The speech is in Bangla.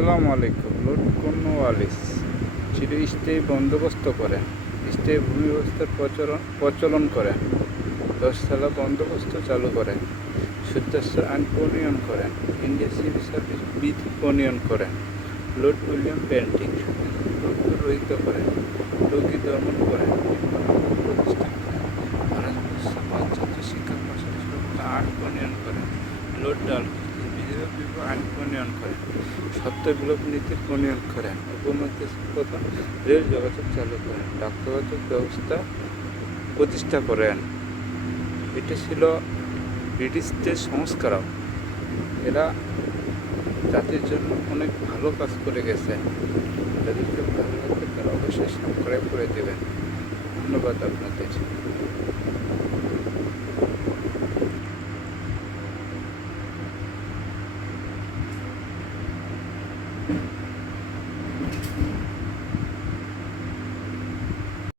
আসসালামু আলাইকুম। লুট কর্নওয়ালিস চিরস্থায়ী বন্দোবস্ত করেন। স্থায়ী ভূমি ব্যবস্থার প্রচলন প্রচলন করেন। দশতলা বন্দোবস্ত চালু করেন। সূত্রাস্ত্র আইন প্রণয়ন করেন। ইন্ডিয়া সিভিল সার্ভিস বিধ প্রণয়ন করেন। লর্ড উইলিয়াম পেন্টিং রহিত করেন। রোগী দমন করেন। প্রতিষ্ঠা করেন। ভারতবর্ষ পাশ্চাত্য শিক্ষা প্রসার আইন প্রণয়ন করেন। লর্ড ডাল আইন প্রণয়ন করেন সত্য বিলোপ নীতির প্রণয়ন করেন, উপমহাদেশ প্রধান রেল যোগাযোগ চালু করেন ডাক ব্যবস্থা প্রতিষ্ঠা করেন। এটি ছিল ব্রিটিশদের সংস্কারক। এরা জাতির জন্য অনেক ভালো কাজ করে গেছে। যাদেরকে ভালো লাগবে তারা অবশ্যই সাবস্ক্রাইব করে দেবেন। ধন্যবাদ আপনাদের।